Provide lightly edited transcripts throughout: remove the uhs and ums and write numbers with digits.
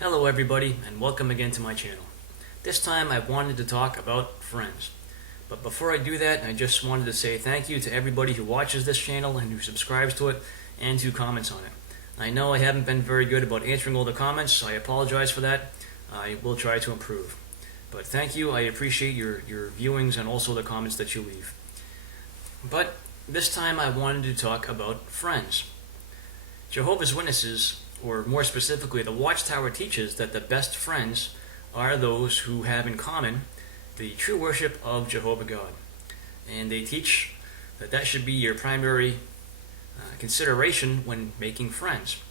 Hello everybody and welcome again to my channel. This time I wanted to talk about friends. But before I do that, I just wanted to say thank you to everybody who watches this channel and who subscribes to it and who comments on it. I know I haven't been very good about answering all the comments. I apologize for that. I will try to improve. But thank you. I appreciate your viewings and also the comments that you leave. But this time I wanted to talk about friends. Jehovah's Witnesses, or more specifically, the Watchtower teaches that the best friends are those who have in common the true worship of Jehovah God. And they teach that that should be your primary consideration when making friends.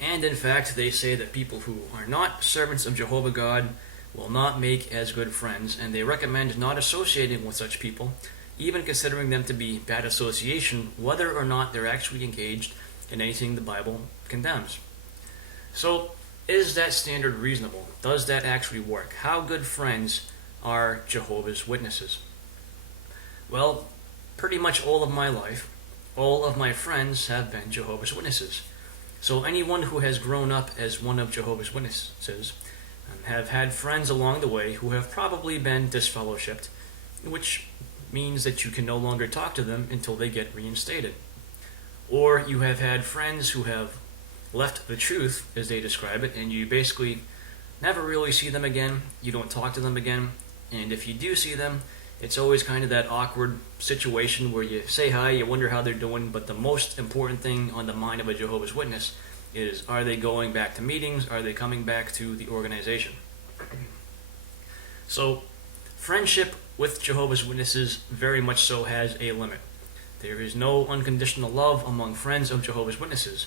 And in fact, they say that people who are not servants of Jehovah God will not make as good friends, and they recommend not associating with such people, even considering them to be bad association, whether or not they're actually engaged in anything the Bible condemns. So, is that standard reasonable? Does that actually work? How good friends are Jehovah's Witnesses? Well, pretty much all of my life, all of my friends have been Jehovah's Witnesses. So anyone who has grown up as one of Jehovah's Witnesses have had friends along the way who have probably been disfellowshipped, which means that you can no longer talk to them until they get reinstated. Or you have had friends who have left the truth, as they describe it, and you basically never really see them again, you don't talk to them again, and if you do see them, it's always kind of that awkward situation where you say hi, you wonder how they're doing, but the most important thing on the mind of a Jehovah's Witness is, are they going back to meetings, are they coming back to the organization? So, friendship with Jehovah's Witnesses very much so has a limit. There is no unconditional love among friends of Jehovah's Witnesses,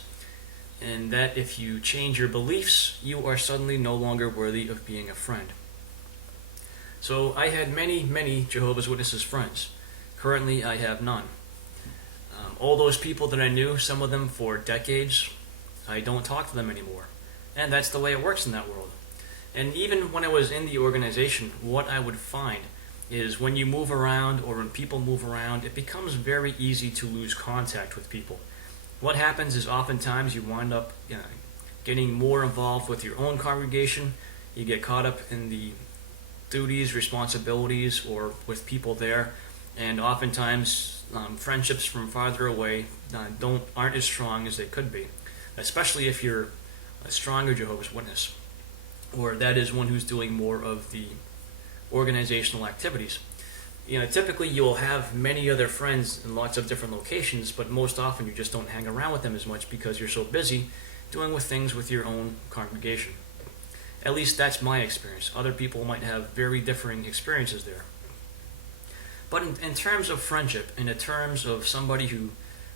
and that if you change your beliefs, you are suddenly no longer worthy of being a friend. So I had many Jehovah's Witnesses friends. Currently, I have none. All those people that I knew, some of them for decades, I don't talk to them anymore. And that's the way it works in that world. And even when I was in the organization, what I would find is when you move around, or when people move around, it becomes very easy to lose contact with people. What happens is oftentimes you wind up getting more involved with your own congregation. You get caught up in the duties, responsibilities, or with people there, and oftentimes friendships from farther away aren't as strong as they could be, especially if you're a stronger Jehovah's Witness, or that is one who's doing more of the organizational activities. Typically you'll have many other friends in lots of different locations, but most often you just don't hang around with them as much because you're so busy doing with things with your own congregation. At least that's my experience. Other people might have very differing experiences there. But in terms of friendship, in terms of somebody who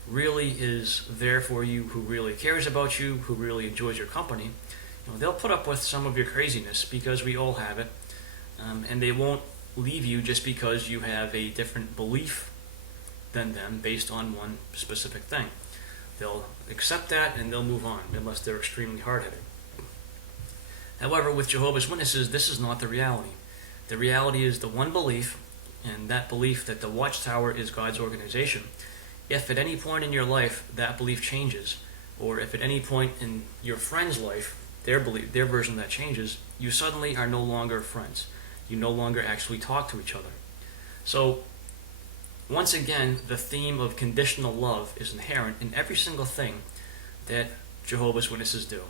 really is there for you, who really cares about you, who really enjoys your company, they'll put up with some of your craziness because we all have it. And they won't leave you just because you have a different belief than them based on one specific thing. They'll accept that and they'll move on, unless they're extremely hard-headed. However, with Jehovah's Witnesses, this is not the reality. The reality is the one belief, and that belief that the Watchtower is God's organization. If at any point in your life that belief changes, or if at any point in your friend's life their version of that changes, you suddenly are no longer friends. You no longer actually talk to each other. So, once again, the theme of conditional love is inherent in every single thing that Jehovah's Witnesses do.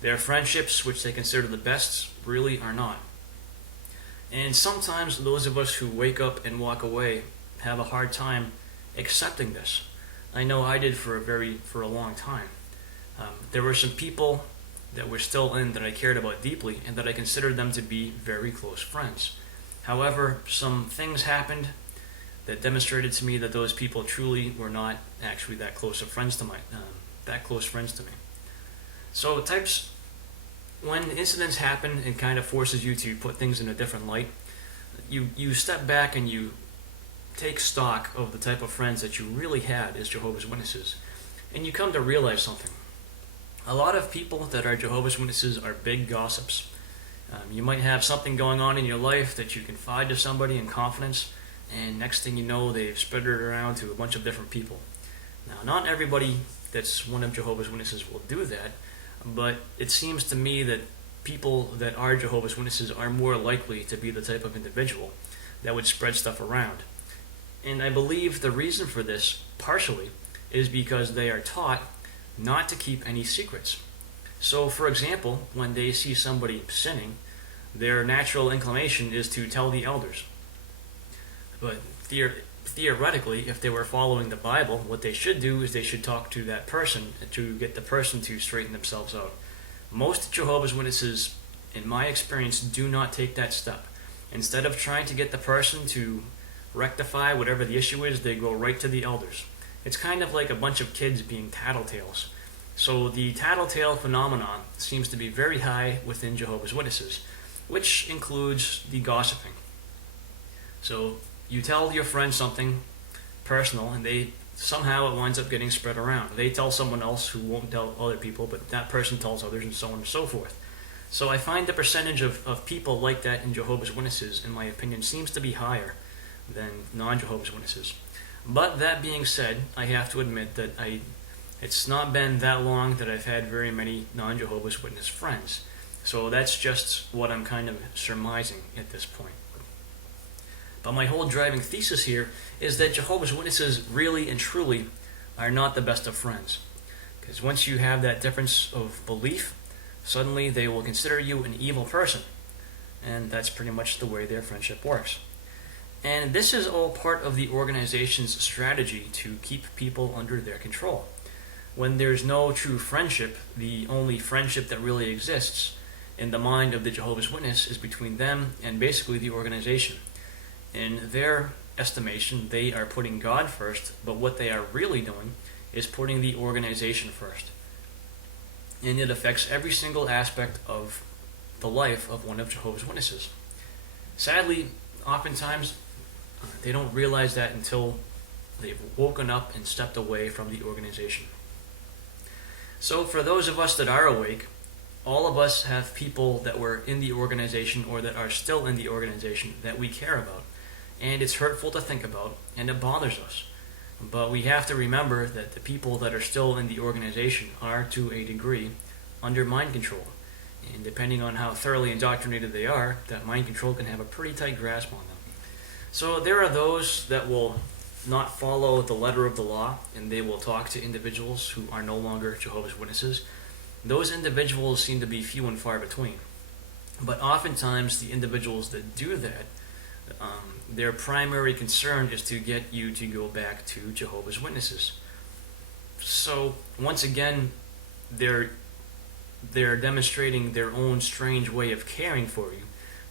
Their friendships, which they consider the best, really are not. And sometimes those of us who wake up and walk away have a hard time accepting this. I know I did for a long time. There were some people that were still in that I cared about deeply and that I considered them to be very close friends. However, some things happened that demonstrated to me that those people truly were not actually that close friends to me. So when incidents happen and kind of forces you to put things in a different light, you step back and you take stock of the type of friends that you really had as Jehovah's Witnesses, and you come to realize something. A lot of people that are Jehovah's Witnesses are big gossips. You might have something going on in your life that you confide to somebody in confidence, and next thing you know, they've spread it around to a bunch of different people. Now, not everybody that's one of Jehovah's Witnesses will do that. But it seems to me that people that are Jehovah's Witnesses are more likely to be the type of individual that would spread stuff around. And I believe the reason for this, partially, is because they are taught not to keep any secrets. So, for example, when they see somebody sinning, their natural inclination is to tell the elders. But theoretically, if they were following the Bible, what they should do is they should talk to that person to get the person to straighten themselves out. Most Jehovah's Witnesses, in my experience, do not take that step. Instead of trying to get the person to rectify whatever the issue is, they go right to the elders. It's kind of like a bunch of kids being tattletales. So the tattletale phenomenon seems to be very high within Jehovah's Witnesses, which includes the gossiping. So you tell your friend something personal, and somehow it winds up getting spread around. They tell someone else who won't tell other people, but that person tells others, and so on and so forth. So I find the percentage of people like that in Jehovah's Witnesses, in my opinion, seems to be higher than non-Jehovah's Witnesses. But that being said, I have to admit that it's not been that long that I've had very many non-Jehovah's Witness friends. So that's just what I'm kind of surmising at this point. But my whole driving thesis here is that Jehovah's Witnesses really and truly are not the best of friends. Because once you have that difference of belief, suddenly they will consider you an evil person. And that's pretty much the way their friendship works. And this is all part of the organization's strategy to keep people under their control. When there's no true friendship, the only friendship that really exists in the mind of the Jehovah's Witness is between them and basically the organization. In their estimation, they are putting God first, but what they are really doing is putting the organization first. And it affects every single aspect of the life of one of Jehovah's Witnesses. Sadly, oftentimes, they don't realize that until they've woken up and stepped away from the organization. So for those of us that are awake, all of us have people that were in the organization or that are still in the organization that we care about. And it's hurtful to think about, and it bothers us. But we have to remember that the people that are still in the organization are, to a degree, under mind control. And depending on how thoroughly indoctrinated they are, that mind control can have a pretty tight grasp on them. So there are those that will not follow the letter of the law, and they will talk to individuals who are no longer Jehovah's Witnesses. Those individuals seem to be few and far between. But oftentimes the individuals that do that, their primary concern is to get you to go back to Jehovah's Witnesses. So once again, they're demonstrating their own strange way of caring for you,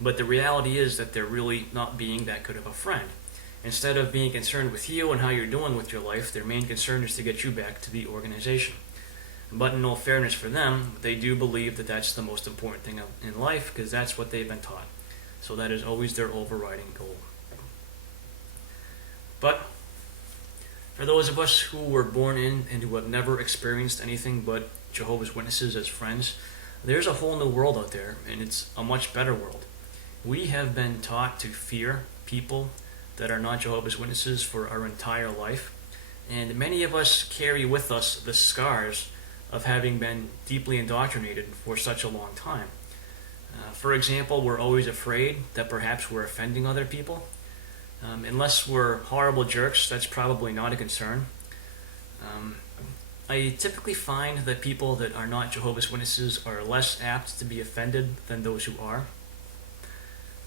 but the reality is that they're really not being that good of a friend. Instead of being concerned with you and how you're doing with your life, their main concern is to get you back to the organization. But in all fairness for them, they do believe that that's the most important thing in life because that's what they've been taught. So that is always their overriding goal. But for those of us who were born in and who have never experienced anything but Jehovah's Witnesses as friends, there's a whole new world out there, and it's a much better world. We have been taught to fear people that are not Jehovah's Witnesses for our entire life, and many of us carry with us the scars of having been deeply indoctrinated for such a long time. For example, we're always afraid that perhaps we're offending other people. Unless we're horrible jerks, that's probably not a concern. I typically find that people that are not Jehovah's Witnesses are less apt to be offended than those who are.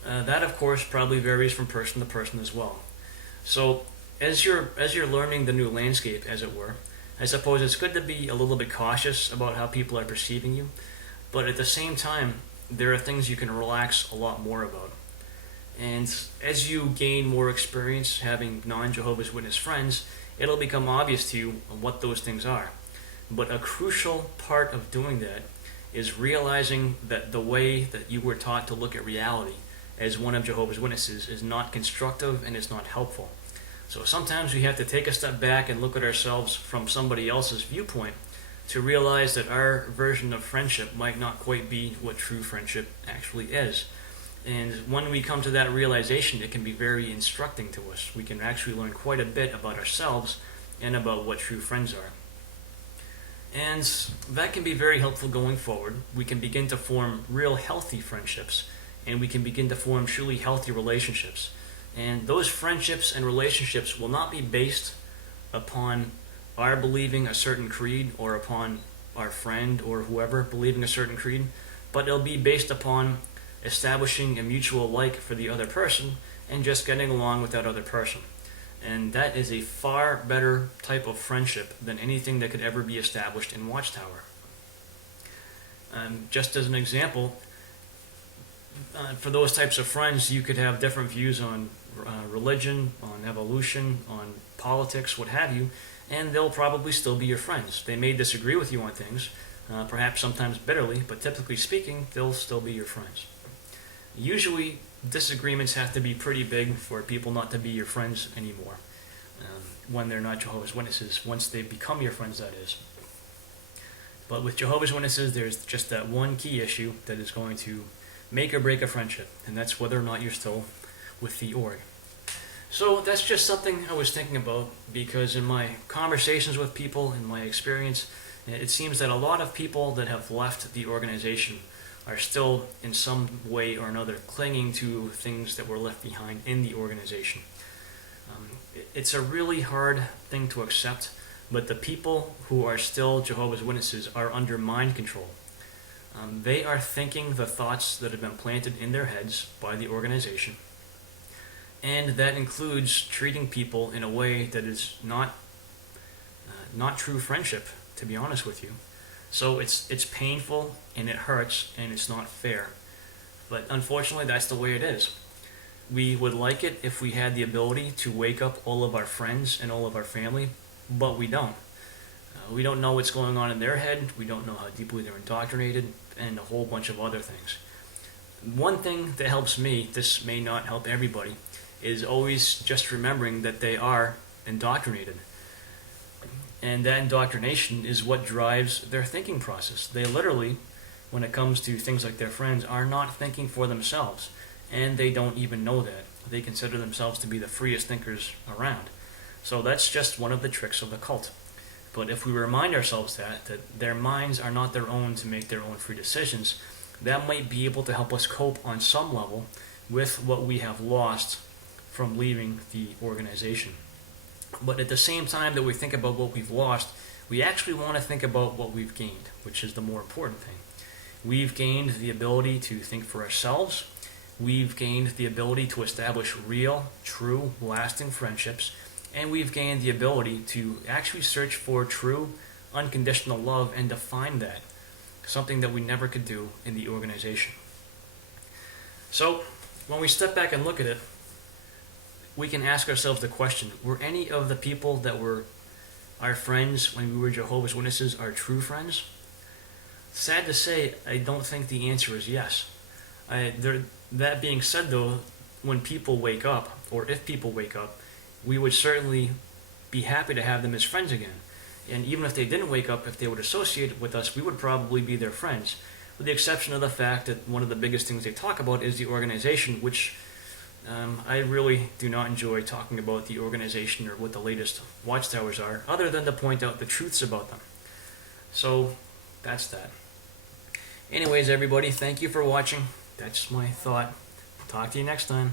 That, of course, probably varies from person to person as well. So, as you're learning the new landscape, as it were, I suppose it's good to be a little bit cautious about how people are perceiving you, but at the same time, there are things you can relax a lot more about. And as you gain more experience having non-Jehovah's Witness friends, it'll become obvious to you what those things are. But a crucial part of doing that is realizing that the way that you were taught to look at reality as one of Jehovah's Witnesses is not constructive and is not helpful. So sometimes we have to take a step back and look at ourselves from somebody else's viewpoint to realize that our version of friendship might not quite be what true friendship actually is. And when we come to that realization, it can be very instructing to us. We can actually learn quite a bit about ourselves and about what true friends are. And that can be very helpful going forward. We can begin to form real healthy friendships, and we can begin to form truly healthy relationships. And those friendships and relationships will not be based upon our believing a certain creed or upon our friend or whoever believing a certain creed, but it'll be based upon establishing a mutual like for the other person and just getting along with that other person. And that is a far better type of friendship than anything that could ever be established in Watchtower. Just as an example, for those types of friends, you could have different views on religion, on evolution, on politics, what have you, and they'll probably still be your friends. They may disagree with you on things, perhaps sometimes bitterly, but typically speaking, they'll still be your friends. Usually, disagreements have to be pretty big for people not to be your friends anymore, when they're not Jehovah's Witnesses, once they become your friends, that is. But with Jehovah's Witnesses, there's just that one key issue that is going to make or break a friendship, and that's whether or not you're still with the org. So that's just something I was thinking about, because in my conversations with people, in my experience, it seems that a lot of people that have left the organization are still in some way or another clinging to things that were left behind in the organization. It's a really hard thing to accept, but the people who are still Jehovah's Witnesses are under mind control. They are thinking the thoughts that have been planted in their heads by the organization, and that includes treating people in a way that is not true friendship, to be honest with you. So it's painful, and it hurts, and it's not fair. But unfortunately, that's the way it is. We would like it if we had the ability to wake up all of our friends and all of our family, but we don't. We don't know what's going on in their head. We don't know how deeply they're indoctrinated, and a whole bunch of other things. One thing that helps me, this may not help everybody, is always just remembering that they are indoctrinated. And that indoctrination is what drives their thinking process. They literally, when it comes to things like their friends, are not thinking for themselves. And they don't even know that. They consider themselves to be the freest thinkers around. So that's just one of the tricks of the cult. But if we remind ourselves that their minds are not their own to make their own free decisions, that might be able to help us cope on some level with what we have lost from leaving the organization. But at the same time that we think about what we've lost, we actually want to think about what we've gained, which is the more important thing. We've gained the ability to think for ourselves. We've gained the ability to establish real, true, lasting friendships. And we've gained the ability to actually search for true, unconditional love and define that. Something that we never could do in the organization. So, when we step back and look at it, we can ask ourselves the question, were any of the people that were our friends when we were Jehovah's Witnesses our true friends? Sad to say, I don't think the answer is yes. That being said though, when people wake up, or if people wake up, we would certainly be happy to have them as friends again. And even if they didn't wake up, if they would associate with us, we would probably be their friends. With the exception of the fact that one of the biggest things they talk about is the organization, which I really do not enjoy talking about the organization or what the latest watchtowers are, other than to point out the truths about them. So, that's that. Anyways, everybody, thank you for watching. That's my thought. Talk to you next time.